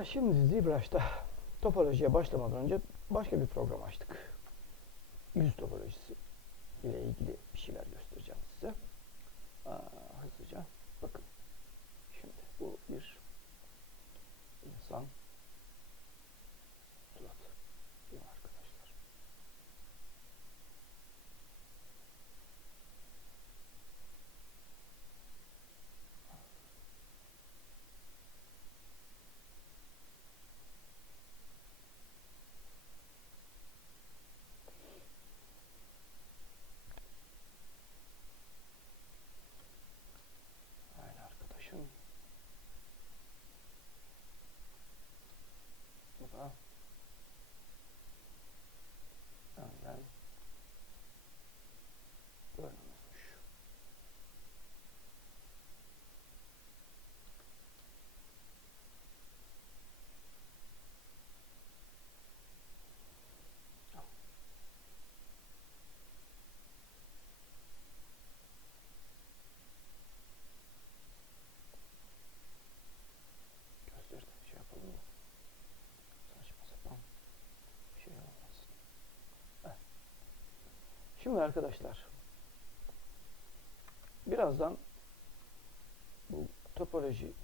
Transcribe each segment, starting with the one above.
Ya şimdi ZBrush'ta topolojiye başlamadan önce başka bir program açtık. Yüz topolojisi ile ilgili bir şeyler göstereceğim size. Aa, hızlıca bakın. Şimdi bu bir insan suratı değil mi arkadaşlar? Aynı arkadaşım. Bu da önden görünmüş. Gözleri de şey yapalım da saçma sapan şey olmasın. Evet. Şimdi arkadaşlar birazdan bu topolojisini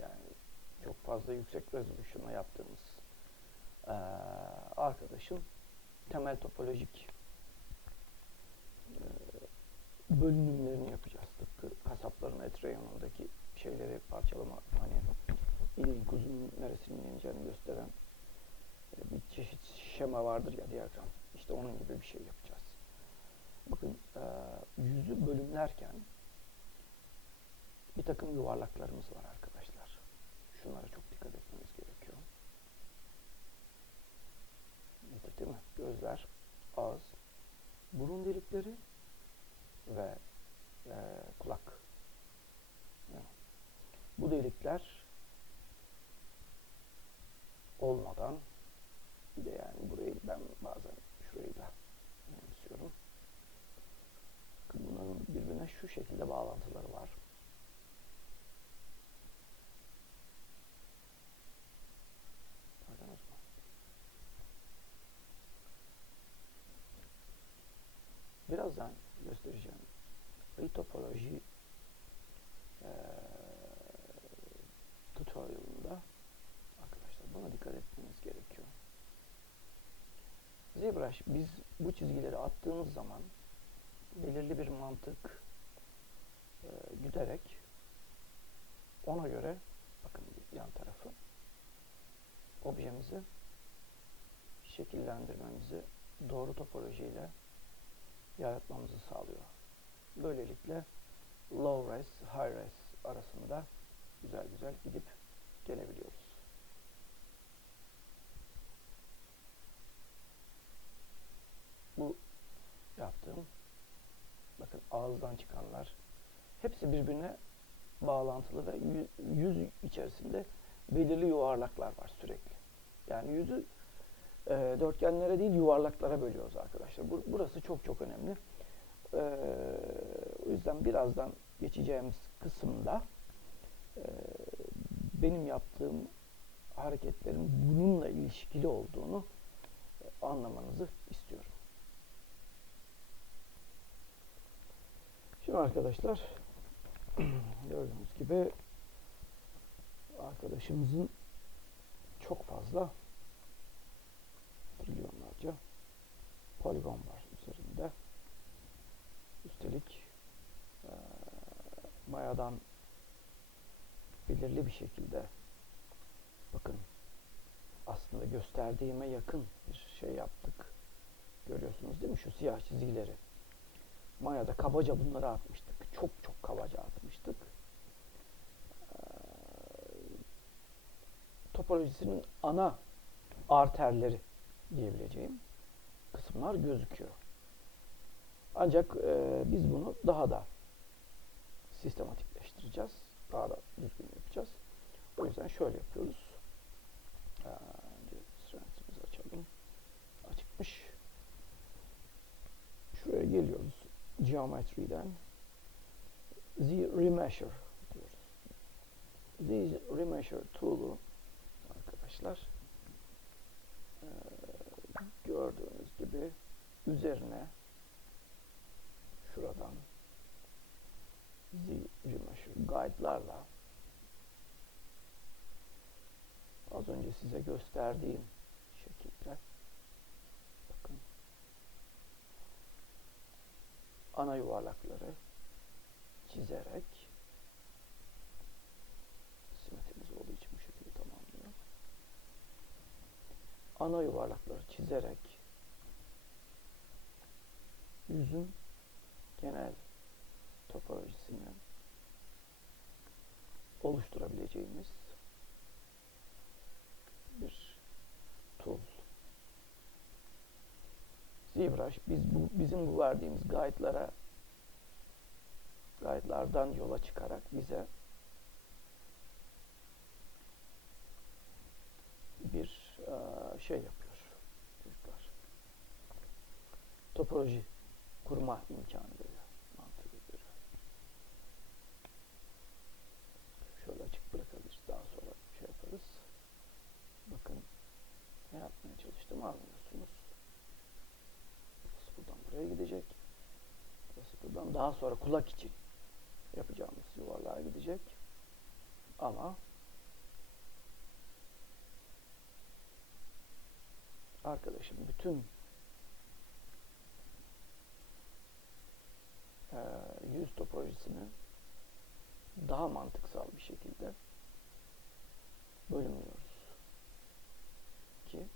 yani çok fazla yüksek rezolüsyonla yaptığımız eee, arkadaşın temel topolojik eee, bölünümlerini yapacağız. Tıpkı kasapların et reyonundaki şeyleri parçalama hani ineğin kuzunun neresinin yeneceğini gösteren e, bir çeşit şema vardır ya diyagram. İşte onun gibi bir şey yapacağız. Bakın e, yüzü bölümlerken bir takım yuvarlaklarımız var arkadaşlar. Şunlara çok dikkat etmemiz gerekiyor. Nedir değil mi? Gözler, ağız, burun delikleri ve e, kulak. Bu delikler olmadan bir de yani burayı ben bazen şurayı da önemsiyorum. Bakın bunların birbirine şu şekilde bağlantıları var. Birazdan göstereceğim bir topoloji eee tutorial'ında arkadaşlar buna dikkat etmeniz gerekiyor. ZBrush biz bu çizgileri attığımız zaman belirli bir mantık e, güderek ona göre bakın yan tarafı objemizi şekillendirmemizi doğru topolojiyle yaratmamızı sağlıyor. Böylelikle low res, high res arasında güzel güzel gidip gelebiliyoruz. Bu yaptığım bakın ağızdan çıkanlar hepsi birbirine bağlantılı ve yü- yüz içerisinde belirli yuvarlaklar var sürekli. Yani yüzü e, dörtgenlere değil yuvarlaklara bölüyoruz arkadaşlar. Bu- burası çok çok önemli. E, o yüzden birazdan geçeceğimiz kısımda e, benim yaptığım hareketlerin bununla ilişkili olduğunu e, anlamanızı istiyorum. Şimdi arkadaşlar gördüğünüz gibi arkadaşımızın çok fazla trilyonlarca poligon var üzerinde. Üstelik eee mayadan belirli bir şekilde bakın aslında gösterdiğime yakın bir şey yaptık. Görüyorsunuz değil mi şu siyah çizgileri? Maya'da kabaca bunları atmıştık. Çok çok kabaca atmıştık. Ee, topolojisinin ana arterleri diyebileceğim kısımlar gözüküyor. Ancak e, biz bunu daha da sistematikleştireceğiz. Daha da düzgün yapacağız. O yüzden şöyle yapıyoruz. Geometry'den Z remeasure diyoruz. This Remeasure tool'u arkadaşlar gördüğünüz gibi üzerine şuradan Z Remeasure guide'larla az önce size gösterdiğim şekilde bakın ana yuvarlakları çizerek simetrimiz olduğu için bu şekilde tamamlıyor. Ana yuvarlakları çizerek yüzün genel topolojisini oluşturabileceğimiz bir tool. ZBrush biz bu bizim bu verdiğimiz guide'lara guide'lardan yola çıkarak bize bir eee, şey yapıyor çocuklar. Topoloji kurma imkanı veriyor. Mantığı veriyor. Şöyle açık bırakabiliriz. Daha sonra şey yaparız. Bakın ne yapmaya çalıştım anlıyorsunuz. Burası buradan buraya gidecek. Burası buradan daha sonra kulak için yapacağımız yuvarlığa gidecek. Ama arkadaşım bütün eee, yüz topolojisini daha mantıksal bir şekilde bölümlüyoruz. Ki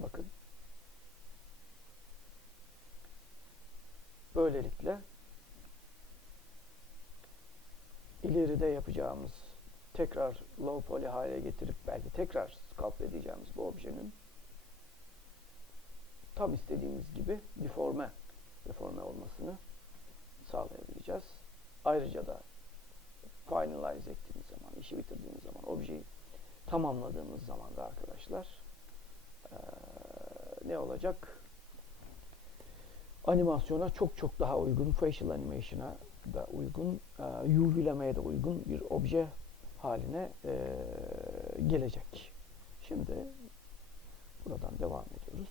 bakın böylelikle ileride yapacağımız tekrar low poly hale getirip belki tekrar sculpt edeceğimiz bu objenin tam istediğimiz gibi deforme deforme olmasını sağlayabileceğiz. Ayrıca da finalize ettiğimiz zaman, işi bitirdiğimiz zaman, objeyi tamamladığımız zaman da arkadaşlar eee, ne olacak? Animasyona çok çok daha uygun, facial animation'a da uygun, eee, UV'lemeye de uygun bir obje haline eee, gelecek. Şimdi buradan devam ediyoruz.